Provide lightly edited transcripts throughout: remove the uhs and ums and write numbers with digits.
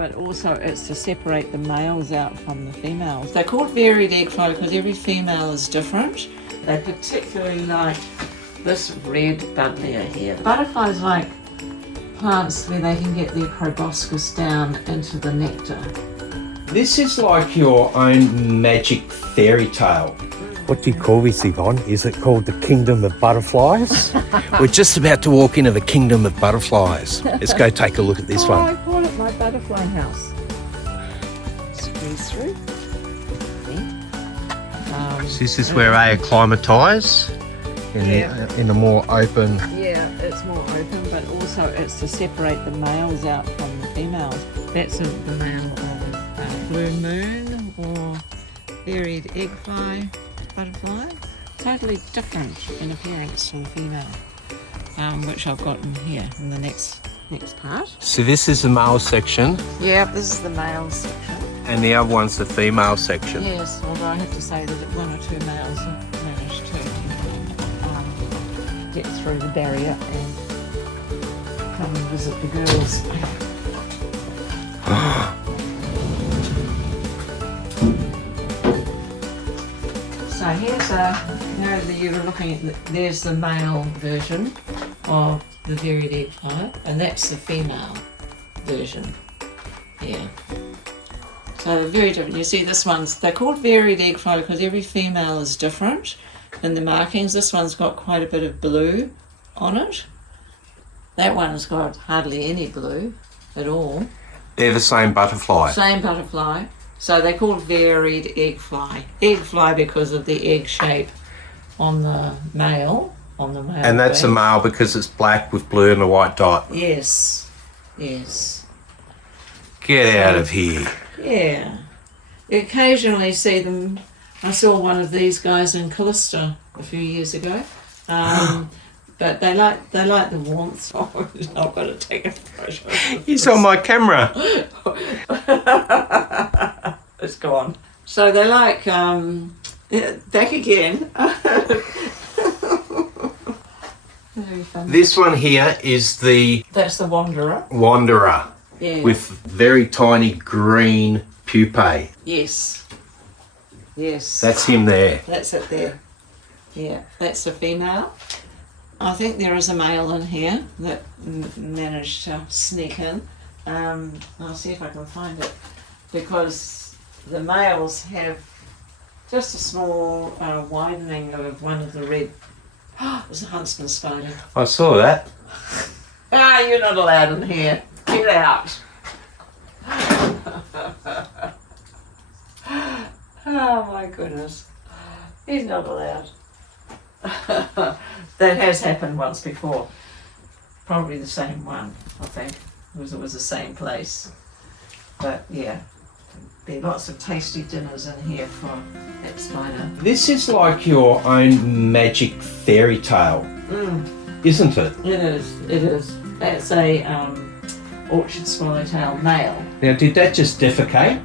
but also it's to separate the males out from the females. They're called varied egg fly because every female is different. They particularly like this red buddleia here. Butterflies like plants where they can get their proboscis down into the nectar. This is like your own magic fairy tale. What do you call this, Yvonne? Is it called the Kingdom of Butterflies? We're just about to walk into the Kingdom of Butterflies. Let's go take a look at this one. I call it my butterfly house. Squeeze through. So this is where they acclimatise in a more open... Yeah, it's more open, but also it's to separate the males out from the females. That's the male of blue moon or varied egg fly butterfly. Totally different in appearance to the female, which I've got in here in the next part. So this is the male section. Yeah, this is the male section. And the other one's the female section. Yes, although I have to say that one or two males have managed to get through the barrier and come and visit the girls. So here's you were looking at, there's the male version of the varied egg fly, and that's the female version. Yeah. So they're very different. You see this they're called varied egg fly because every female is different in the markings. This one's got quite a bit of blue on it. That one's got hardly any blue at all. They're the same butterfly. Same butterfly. So they're called varied egg fly. Egg fly because of the egg shape on the male. And that's a male because it's black with blue and a white dot. Yes. Yes. Get out of here. Yeah. You occasionally see them. I saw one of these guys in Callista a few years ago. But they like the warmth. Oh, I've got to take a photo. He's on my camera. It's gone. So they like back again. Very funny. This one here is That's the wanderer. Wanderer. Yeah. With very tiny green pupae. Yes. Yes. That's him there. That's it there. Yeah, that's the female. I think there is a male in here that managed to sneak in. I'll see if I can find it, because the males have just a small widening of one of the red. It was a Huntsman Spider. I saw that. You're not allowed in here. Get out. Oh my goodness. He's not allowed. That has happened once before. Probably the same one, I think. It was the same place. But yeah, there are lots of tasty dinners in here for that spider. This is like your own magic fairy tale, isn't it? It is. That's a orchard swallowtail male. Now, did that just defecate?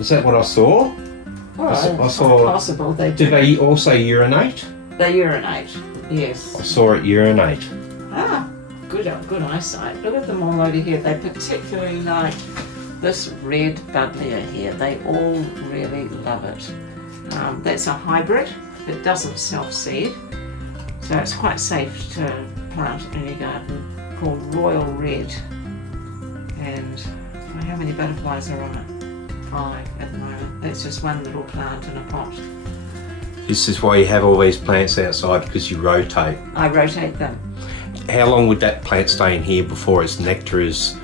Is that what I saw? Oh, I it's saw. possible. Do they also urinate? They urinate, yes. I saw it urinate. Good eyesight. Look at them all over here. They particularly like this red buddleia here. They all really love it. That's a hybrid. It doesn't self-seed, so it's quite safe to plant in your garden, called Royal Red. And how many butterflies are on it? 5 at the moment. That's just one little plant in a pot. This is why you have all these plants outside, because you rotate. I rotate them. How long would that plant stay in here before its nectar is...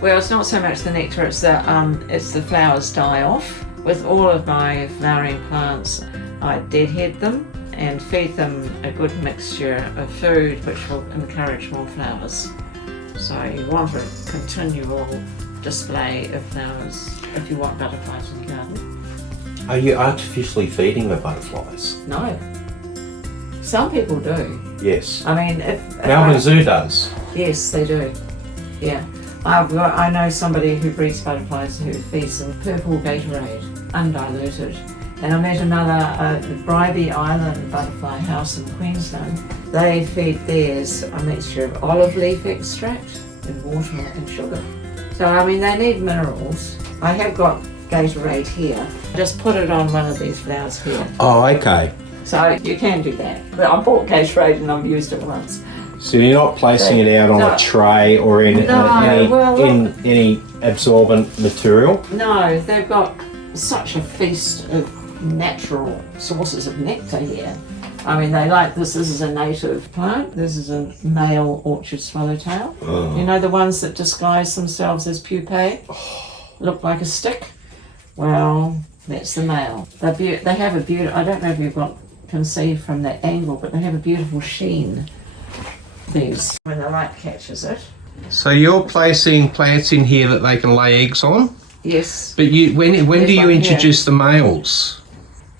Well, it's not so much the nectar, it's the flowers die off. With all of my flowering plants, I deadhead them and feed them a good mixture of food which will encourage more flowers. So you want a continual display of flowers if you want butterflies in your garden. Are you artificially feeding the butterflies? No. Some people do. Yes. I mean, if Melbourne Zoo does. Yes, they do. Yeah. I know somebody who breeds butterflies who feeds them purple Gatorade, undiluted. And I met another Bribie Island butterfly house in Queensland. They feed theirs a mixture of olive leaf extract and water and sugar. So, I mean, they need minerals. I have got Gatorade here. Just put it on one of these flowers here. Oh, okay. So you can do that. But I bought Gatorade and I've used it once. So you're not placing it out on No. a tray or in any absorbent material? No, they've got such a feast of natural sources of nectar here. I mean, they like this. This is a native plant. This is a male orchard swallowtail. You know, the ones that disguise themselves as pupae, look like a stick? Well, that's the male. They have a beautiful, I don't know if can see from that angle, but they have a beautiful sheen, these, when the light catches it. So you're placing plants in here that they can lay eggs on? Yes. But when do you introduce the males?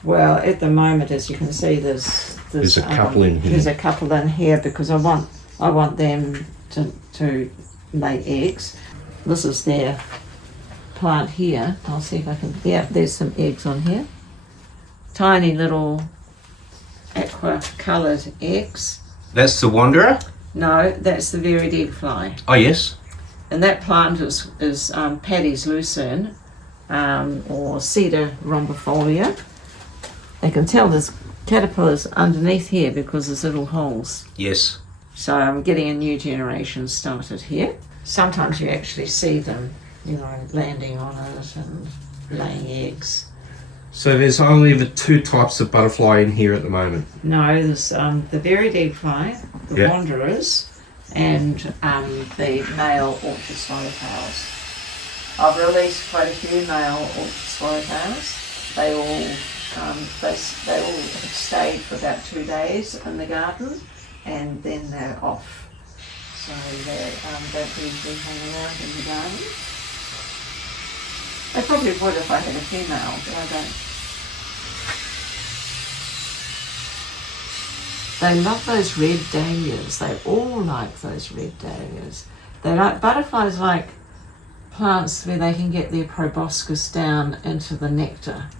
Well, at the moment, as you can see, there's a couple in here. There's a couple in here because I want them to lay eggs. This is their plant here. I'll see if I can. Yeah, there's some eggs on here. Tiny little aqua-coloured eggs. That's the wanderer? No, that's the varied egg fly. Oh yes. And that plant is Paddy's lucerne, or cedar rhombifolia. I can tell there's caterpillars underneath here because there's little holes. Yes. So I'm getting a new generation started here. Sometimes you actually see them, you know, landing on it and laying eggs. So there's only the two types of butterfly in here at the moment? No, there's the varied egg fly, the wanderers, and the male orchard swallowtails. I've released quite a few male orchard swallowtails. They all have stayed for about 2 days in the garden, and then they're off. So they don't usually hang around in the garden. I probably would if I had a female, but I don't. They love those red dahlias. They all like those red dahlias. They like butterflies, like plants where they can get their proboscis down into the nectar.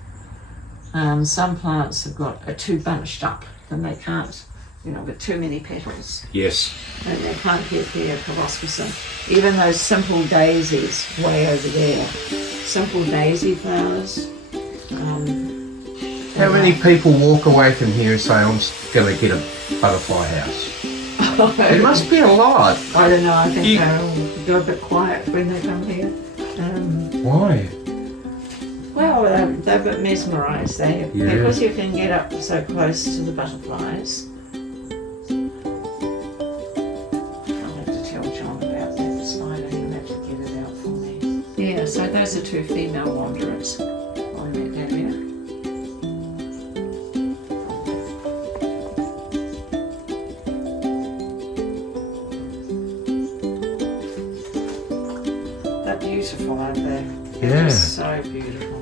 Some plants are too bunched up, and they can't, you know, with too many petals. Yes. And they can't get their proboscis in. Even those simple daisies way over there. Simple daisy flowers. How many people walk away from here and say, I'm going to get a butterfly house? There must be a lot. I don't know, I think they'll go a bit quiet when they come here. Why? Well, they're a bit mesmerised. Because you can get up so close to the butterflies. I'll have to tell John about that spider. He'll have to get it out for me. Yeah, so those are 2 female wanderers on that dahlia. They're beautiful, aren't they? Yeah. They're so beautiful.